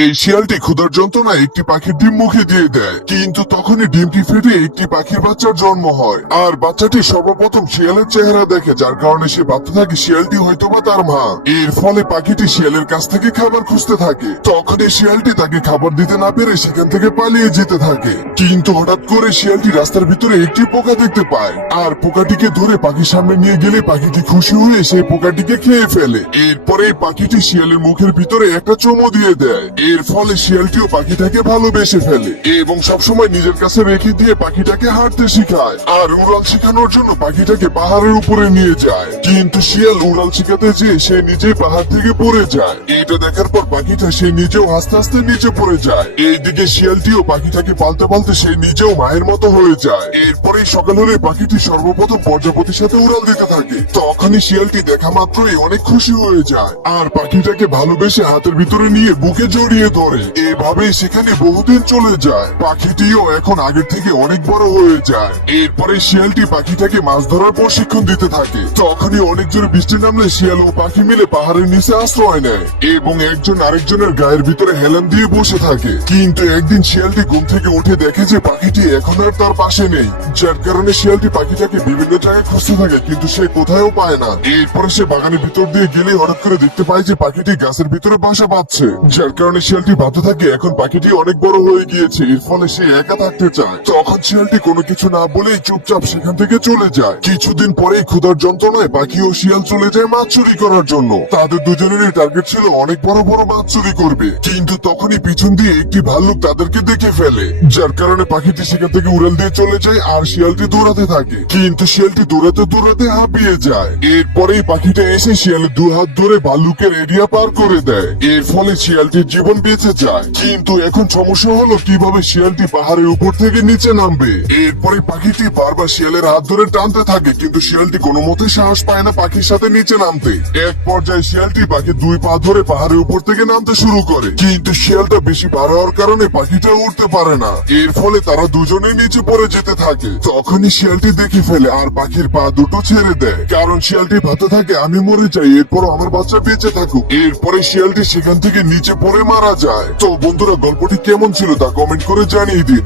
এই শিয়ালটি ক্ষুধার যন্ত্রণায় একটি পাখির ডিম মুখে দিয়ে দেয়। কিন্তু তখনই ডিমটি ফেটে একটি পাখির বাচ্চার জন্ম হয়। আর বাচ্চাটি সর্বপ্রথম শিয়ালের চেহারা দেখে, যার কারণে সে ভাবতে থাকে শিয়ালটি হয়তোবা তার মা। এর ফলে পাখিটি শিয়ালের কাছ থেকে খাবার খুঁজতে থাকে। তখনই শিয়ালটি তাকে খাবার দিতে না পেরে সেখান থেকে পালিয়ে যেতে থাকে। কিন্তু হঠাৎ করে শিয়ালটি রাস্তার ভিতরে একটি পোকা দেখতে পায়। আর পোকাটিকে ধরে পাখির সামনে নিয়ে গেলে পাখিটি খুশি হয়ে সেই পোকাটিকে খেয়ে ফেলে। এরপরে পাখিটি শিয়ালের মুখের ভিতরে একটা চুমো দিয়ে দেয়। এর ফলে শিয়ালটিও পাখিটাকে ভালোবেসে ফেলে এবং সবসময় নিজের কাছে রেখে দিয়ে পাখিটাকে হাঁটতে শিখায়। আর উড়াল শেখানোর জন্য পাখিটাকে পাহাড়ের উপরে নিয়ে যায়। কিন্তু শিয়াল উড়াল শেখাতে যেয়ে সে নিজেই পাহাড় থেকে পড়ে যায়। এটা দেখার পর পাখিটা সে নিজেও আস্তে আস্তে নিচে পড়ে যায়। এইদিকে শিয়ালটিও পাখিটাকে পালতে পালতে সে নিজেও মায়ের মতো হয়ে যায়। এরপরেই সকাল হলে পাখিটি সর্বপ্রথম প্রজাপতির সাথে উড়াল দিতে থাকে। তখনই শিয়ালটি দেখা মাত্রই অনেক খুশি হয়ে যায়। আর পাখিটাকে ভালোবেসে হাতের ভিতরে নিয়ে বুকে জড়িয়ে ধরে। এভাবেই সেখানে বহুদিন চলে যায়। পাখিটিও এখন আগের থেকে অনেক বড় হয়ে যায়। এরপরে শিয়ালটি পাখিটাকে মাছ ধরার প্রশিক্ষণ দিতে থাকে। তখনই অনেক জোরে বৃষ্টি নামলে শিয়াল ও পাখি মিলে পাহাড়ের নিচে আশ্রয় নেয় এবং একজন আরেকজনের গায়ের ভিতরে হেলান দিয়ে বসে থাকে। কিন্তু একদিন শিয়ালটি ঘুম থেকে উঠে দেখে যে পাখিটি এখন আর তার পাশে নেই। যার কারণে শিয়ালটি পাখিটাকে বিভিন্ন জায়গায় খুঁজতে থাকে, কিন্তু সে কোথাও পায় না। এরপরে সে বাগানের ভিতর দিয়ে গেলে হঠাৎ করে দেখতে পায় যে পাখিটি গাছের ভিতরে বাসা বাঁধছে, যার কারণে শিয়ালটি ভাবতে থাকে, এখন পাখিটি অনেক বড় হয়ে গিয়েছে। এর ফলে সে একা থাকতে চায়। তখন শিয়ালটি কোনো কিছু না বলেই চুপচাপ সেখান থেকে চলে যায়। কিছুদিন পরেই ক্ষুধার যন্ত্রণায় পাখি ও শিয়াল চলে যায় মাছ চুরি করার জন্য। তাদের দুজনেরই টার্গেট ছিল অনেক বড় বড় মাছ চুরি করবে। কিন্তু তখনই পিছন দিয়ে একটি ভাল্লুক তাদেরকে দেখে ফেলে, যার কারণে পাখিটি সেখান থেকে উড়াল দিয়ে চলে যায় আর শিয়ালটি দৌড়াতে থাকে। কিন্তু শিয়ালটি দৌড়াতে দৌড়াতে হাঁপিয়ে যায়। এরপরেই পাখিটা এসে শিয়ালের দু হাত ধরে ভাল্লুকের এরিয়া পার করে দেয়। এর ফলে শিয়ালটির জীবন বেঁচে যায়। কিন্তু এখন সমস্যা হলো কীভাবে শিয়ালটি পাহাড়ের উপর থেকে নিচে নামবে। এরপরে পাখিটি বারবার শিয়ালের হাত ধরে টানতে থাকে, কিন্তু শিয়ালটি কোনো মতে সাহস পায় না পাখির সাথে নিচে নামতে। এক পর্যায়ে শিয়ালটি পাখি দুই পা ধরে পাহাড়ের উপর থেকে নামতে শুরু করে। কিন্তু শিয়ালটা বেশি বার হওয়ার কারণে পাখিটা উঠতে পারে না। এর ফলে তারা দুজনেই নিচে পড়ে যেতে থাকে। তখনই শিয়ালটি দেখে ফেলে আর পাখির পা দুটো ছেড়ে দেয়। কারণ শিয়ালটি ভাতে থাকে, আমি মরে যাই এরপর আমার বাচ্চা বেঁচে থাকুক। এরপরে শিয়ালটি সেখান থেকে নিচে পড়ে মারা যায়। তো বন্ধুরা গল্পটি কেমন ছিল তা কমেন্ট করে জানিয়ে দিন।